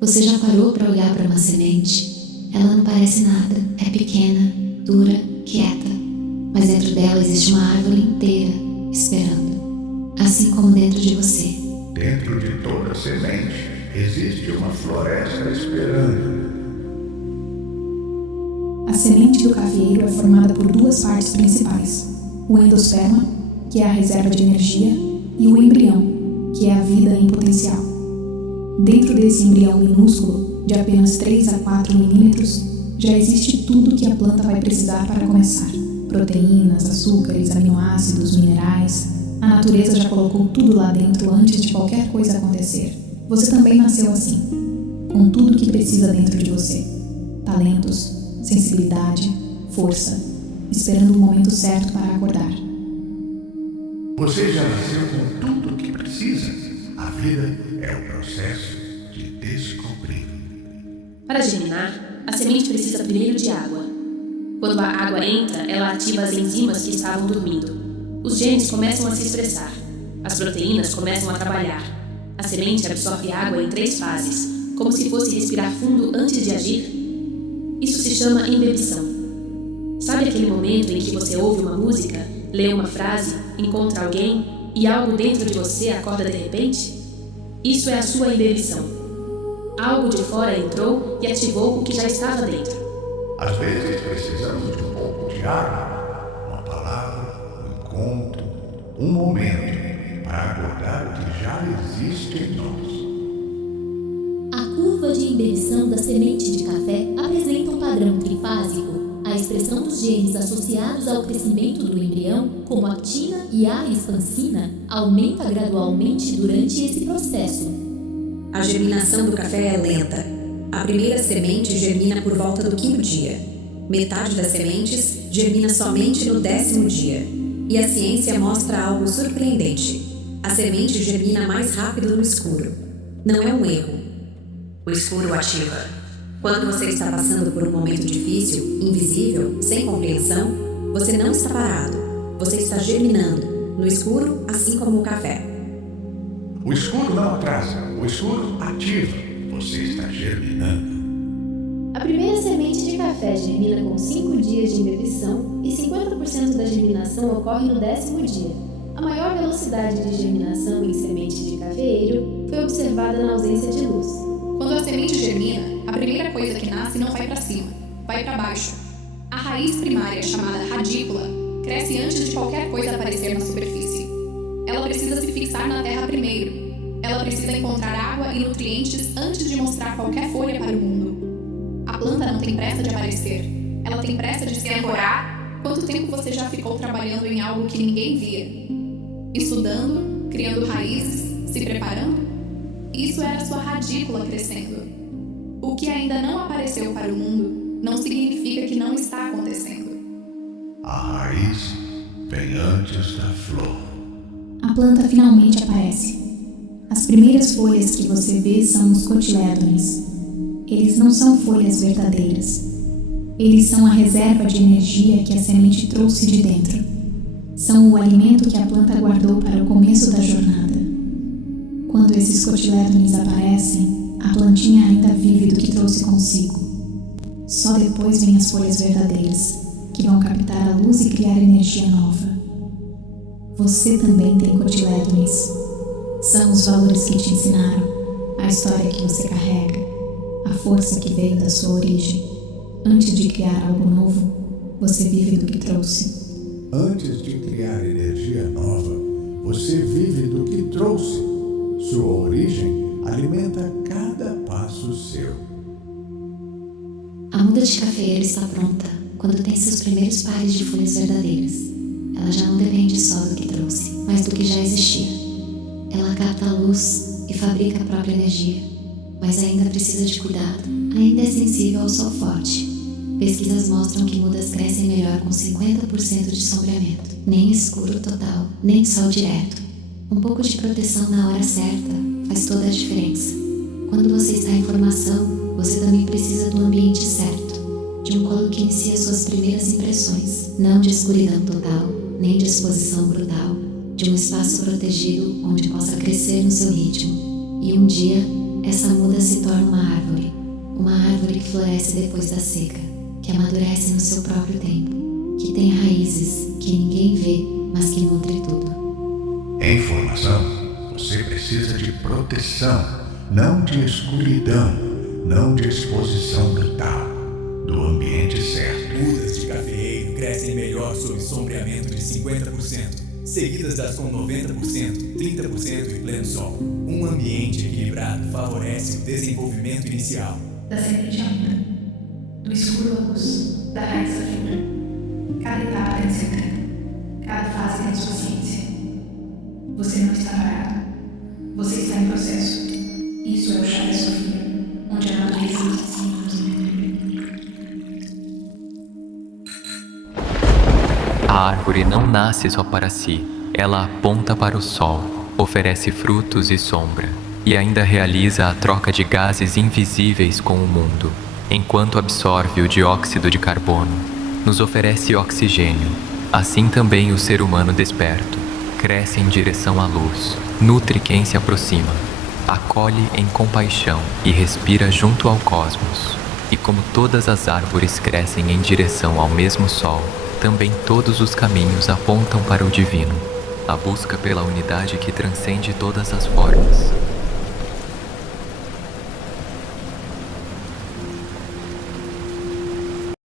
Você já parou para olhar para uma semente? Ela não parece nada, é pequena, dura, quieta, mas dentro dela existe uma árvore inteira esperando, assim como dentro de você. Dentro de toda semente existe uma floresta esperando. A semente do cafeeiro é formada por duas partes principais: o endosperma, que é a reserva de energia, e o embrião, que é a vida em potencial. Dentro desse embrião minúsculo, de apenas 3 a 4 milímetros, já existe tudo que a planta vai precisar para começar: proteínas, açúcares, aminoácidos, minerais. A natureza já colocou tudo lá dentro antes de qualquer coisa acontecer. Você também nasceu assim, com tudo que precisa dentro de você: talentos, sensibilidade, força, esperando o momento certo para acordar. Você já nasceu com tudo o que precisa. A vida é o processo de descobrir. Para germinar, a semente precisa primeiro de água. Quando a água entra, ela ativa as enzimas que estavam dormindo. Os genes começam a se expressar. As proteínas começam a trabalhar. A semente absorve água em 3 fases, como se fosse respirar fundo antes de agir. Isso se chama embebição. Sabe aquele momento em que você ouve uma música, lê uma frase, encontra alguém e algo dentro de você acorda de repente? Isso é a sua embebição. Algo de fora entrou e ativou o que já estava dentro. Às vezes precisamos de um pouco de água, uma palavra, um encontro, um momento para acordar o que já existe em nós. A curva de embebição da semente de café apresenta um padrão trifásico. A expressão dos genes associados ao crescimento do embrião, como a actina e a expansina, aumenta gradualmente durante esse processo. A germinação do café é lenta. A primeira semente germina por volta do 5º dia. Metade das sementes germina somente no 10º dia. E a ciência mostra algo surpreendente. A semente germina mais rápido no escuro. Não é um erro. O escuro ativa. Quando você está passando por um momento difícil, invisível, sem compreensão, você não está parado. Você está germinando, no escuro, assim como o café. O escuro não atrasa, o escuro ativa. Você está germinando. A primeira semente de café germina com 5 dias de embebição e 50% da germinação ocorre no 10º dia. A maior velocidade de germinação em semente de cafeeiro foi observada na ausência de luz. Quando a semente germina, a primeira coisa que nasce não vai para cima, vai para baixo. A raiz primária, chamada radícula, cresce antes de qualquer coisa aparecer na superfície. Ela precisa se fixar na terra primeiro. Ela precisa encontrar água e nutrientes antes de mostrar qualquer folha para o mundo. A planta não tem pressa de aparecer. Ela tem pressa de se ancorar. Quanto tempo você já ficou trabalhando em algo que ninguém via? Estudando, criando raízes, se preparando? Isso era sua radícula crescendo. O que ainda não apareceu para o mundo não significa que não está acontecendo. A raiz vem antes da flor. A planta finalmente aparece. As primeiras folhas que você vê são os cotilédones. Eles não são folhas verdadeiras. Eles são a reserva de energia que a semente trouxe de dentro. São o alimento que a planta guardou para o começo da jornada. Quando esses cotilédones aparecem, a plantinha ainda vive do que trouxe consigo. Só depois vêm as folhas verdadeiras, que vão captar a luz e criar energia nova. Você também tem cotilédones. São os valores que te ensinaram, a história que você carrega, a força que veio da sua origem. Antes de criar algo novo, você vive do que trouxe. Antes de criar energia nova, você vive do que trouxe. Sua origem alimenta cada passo seu. A muda de cafeeiro está pronta quando tem seus primeiros pares de folhas verdadeiras. Ela já não depende só do que trouxe, mas do que já existia. Ela capta a luz e fabrica a própria energia, mas ainda precisa de cuidado, ainda é sensível ao sol forte. Pesquisas mostram que mudas crescem melhor com 50% de sombreamento. Nem escuro total, nem sol direto. Um pouco de proteção na hora certa faz toda a diferença. Quando você está em formação, você também precisa do ambiente certo, de um colo que inicia suas primeiras impressões, não de escuridão total, nem de exposição brutal, de um espaço protegido onde possa crescer no seu ritmo. E um dia, essa muda se torna uma árvore. que floresce depois da seca, que amadurece no seu próprio tempo, que tem raízes que ninguém vê, mas que nutre tudo. Em formação, você precisa de proteção, não de escuridão, não de exposição brutal, do ambiente certo. Mudas de cafeeiro crescem melhor sob sombreamento de 50%, seguidas das com 90%, 30% e pleno sol. Um ambiente equilibrado favorece o desenvolvimento inicial. Da semente à muda, do escuro à luz, da raiz à fibra. Cada etapa tem seu tempo, cada fase tem sua ciência. Você não está parado, você está em processo. Isso é o chá da Sofia, onde a natureza nos ensina a nos entender. A árvore não nasce só para si, ela aponta para o sol, oferece frutos e sombra, e ainda realiza a troca de gases invisíveis com o mundo, enquanto absorve o dióxido de carbono, nos oferece oxigênio. Assim também o ser humano desperto, cresce em direção à luz, nutre quem se aproxima, acolhe em compaixão e respira junto ao cosmos. E como todas as árvores crescem em direção ao mesmo sol, também todos os caminhos apontam para o divino, a busca pela unidade que transcende todas as formas.